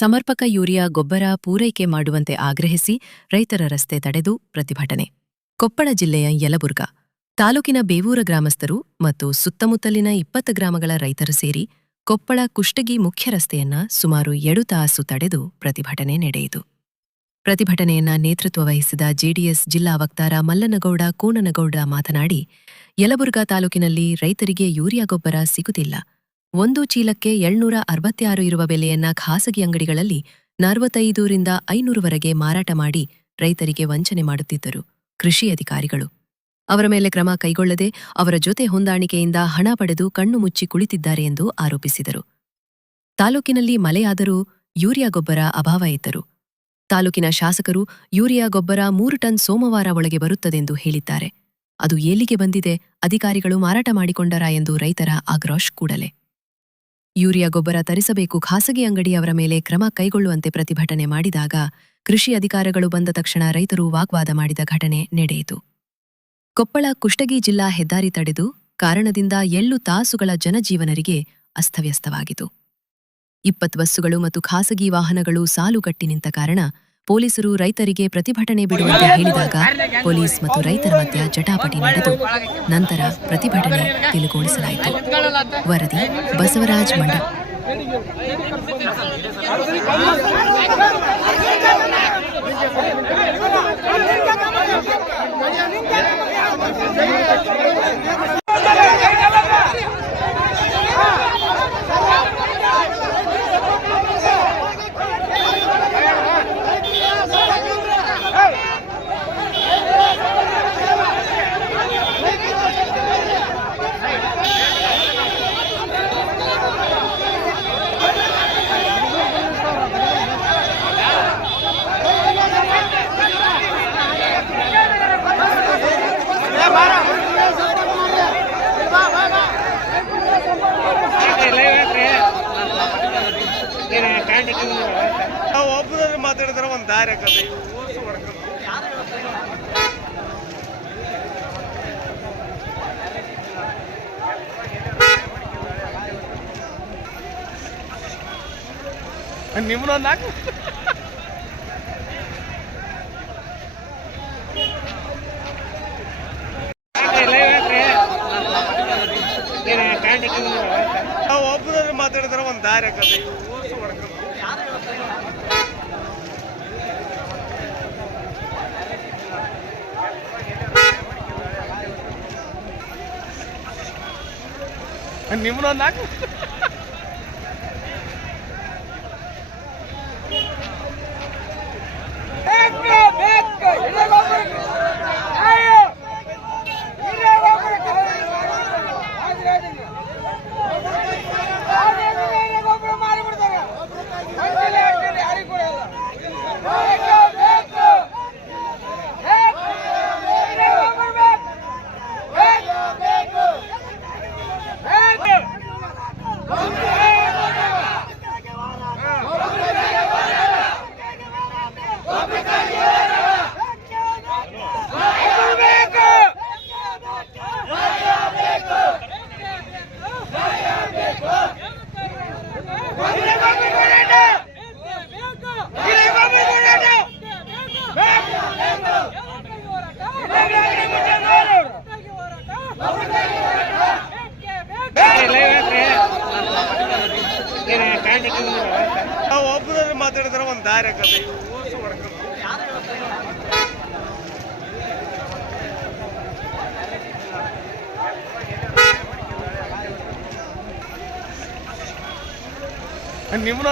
ಸಮರ್ಪಕ ಯೂರಿಯಾ, ಗೊಬ್ಬರ ಪೂರೈಕೆ ಮಾಡುವಂತೆ ಆಗ್ರಹಿಸಿ ರೈತರ ರಸ್ತೆ ತಡೆದು ಪ್ರತಿಭಟನೆ. ಕೊಪ್ಪಳ ಜಿಲ್ಲೆಯ ಯಲಬುರ್ಗ. ತಾಲೂಕಿನ ಬೇವೂರ ಗ್ರಾಮಸ್ಥರು ಮತ್ತು ಸುತ್ತಮುತ್ತಲಿನ ಇಪ್ಪತ್ತು ಗ್ರಾಮಗಳ ರೈತರು ಸೇರಿ ಕೊಪ್ಪಳ ಕುಷ್ಟಗಿ ಮುಖ್ಯ ರಸ್ತೆಯನ್ನ ಸುಮಾರು ಎರಡು ತಾಸು ತಡೆದು ಪ್ರತಿಭಟನೆ ನಡೆಯಿತು. ಪ್ರತಿಭಟನೆಯನ್ನ ನೇತೃತ್ವ ವಹಿಸಿದ ಜೆಡಿಎಸ್ ಜಿಲ್ಲಾ ವಕ್ತಾರ ಮಲ್ಲನಗೌಡ, ಕೋನನಗೌಡ ಮಾತನಾಡಿ, ಯಲಬುರ್ಗಾ ತಾಲೂಕಿನಲ್ಲಿ ರೈತರಿಗೆ ಯೂರಿಯಾ, ಗೊಬ್ಬರ ಸಿಗುತ್ತಿಲ್ಲ. ಒಂದು ಚೀಲಕ್ಕೆ ಏಳ್ನೂರ ಅರವತ್ತಾರು ಇರುವ ಬೆಲೆಯನ್ನ ಖಾಸಗಿ ಅಂಗಡಿಗಳಲ್ಲಿ ನಲವತ್ತೈದರಿಂದ ಐನೂರುವರೆಗೆ ಮಾರಾಟ ಮಾಡಿ ರೈತರಿಗೆ ವಂಚನೆ ಮಾಡುತ್ತಿದ್ದರು ಕೃಷಿ ಅಧಿಕಾರಿಗಳು. ಅವರ ಮೇಲೆ ಕ್ರಮ ಕೈಗೊಳ್ಳದೆ ಅವರ ಜೊತೆ ಹೊಂದಾಣಿಕೆಯಿಂದ ಹಣ ಪಡೆದು ಕಣ್ಣು ಮುಚ್ಚಿ ಕುಳಿತಿದ್ದಾರೆ ಎಂದು ಆರೋಪಿಸಿದರು. ತಾಲೂಕಿನಲ್ಲಿ ಮಳೆಯಾದರೂ ಯೂರಿಯಾ ಗೊಬ್ಬರ ಅಭಾವ ಇದ್ದರು. ತಾಲೂಕಿನ ಶಾಸಕರು ಯೂರಿಯಾ ಗೊಬ್ಬರ ಮೂರು ಟನ್ ಸೋಮವಾರ ಒಳಗೆ ಬರುತ್ತದೆಂದು ಹೇಳಿದ್ದಾರೆ. ಅದು ಎಲ್ಲಿಗೆ ಬಂದಿದೆ ಅಧಿಕಾರಿಗಳು ಮಾರಾಟ ಮಾಡಿಕೊಂಡರಾ ಎಂದು ರೈತರ ಆಗ್ರೋಶ್ ಕೂಡಲೇ. ಯೂರಿಯಾ ಗೊಬ್ಬರ ತರಿಸಬೇಕು. ಖಾಸಗಿ ಅಂಗಡಿಯವರ ಮೇಲೆ ಕ್ರಮ ಕೈಗೊಳ್ಳುವಂತೆ ಪ್ರತಿಭಟನೆ ಮಾಡಿದಾಗ ಕೃಷಿ ಅಧಿಕಾರಿಗಳು ಬಂದ ತಕ್ಷಣ ರೈತರು ವಾಗ್ವಾದ ಮಾಡಿದ ಘಟನೆ ನಡೆಯಿತು. ಕೊಪ್ಪಳ ಕುಷ್ಟಗಿ ಜಿಲ್ಲಾ ಹೆದ್ದಾರಿ ತಡೆದು ಕಾರಣದಿಂದ ಎಳ್ಳು ತಾಸುಗಳ ಜನಜೀವನರಿಗೆ ಅಸ್ತವ್ಯಸ್ತವಾಗಿತು ಇಪ್ಪತ್ತು ಬಸ್ಸುಗಳು ಮತ್ತು ಖಾಸಗಿ ವಾಹನಗಳು ಸಾಲುಗಟ್ಟಿ ನಿಂತ ಕಾರಣ ಪೊಲೀಸರು ರೈತರಿಗೆ ಪ್ರತಿಭಟನೆ ಬಿಡುವಂತೆ ಹೇಳಿದಾಗ ಪೊಲೀಸ್ ಮತ್ತು ರೈತರ ಮಧ್ಯ ಜಟಾಪಟಿ ನಡೆದು ನಂತರ ಪ್ರತಿಭಟನೆ ತಿಳುಗೊಳಿಸಲಾಯಿತು ವರದಿ ಬಸವರಾಜ್ ಮಂಡ. ಒಂದು ದಾರಿ ಆಕತ್ತೆ ಓಸು ಹೊಡ್ಕೊಂಡು ನಾವು ಒಬ್ಬರಲ್ಲಿ ಮಾತಾಡಿದ್ರೆ ಒಂದು ದಾರಿ ಆಕತ್ತೆ ಓಸು ಹೊಡ್ಕೊಂಡು ನಿಮ್ಮನ್ನೊಂದು ಹಾಕು ಮಾತಾಡಿದ್ರೆ ಒಂದು ದಾರಿ ಆಕತ್ತೆ ಇವು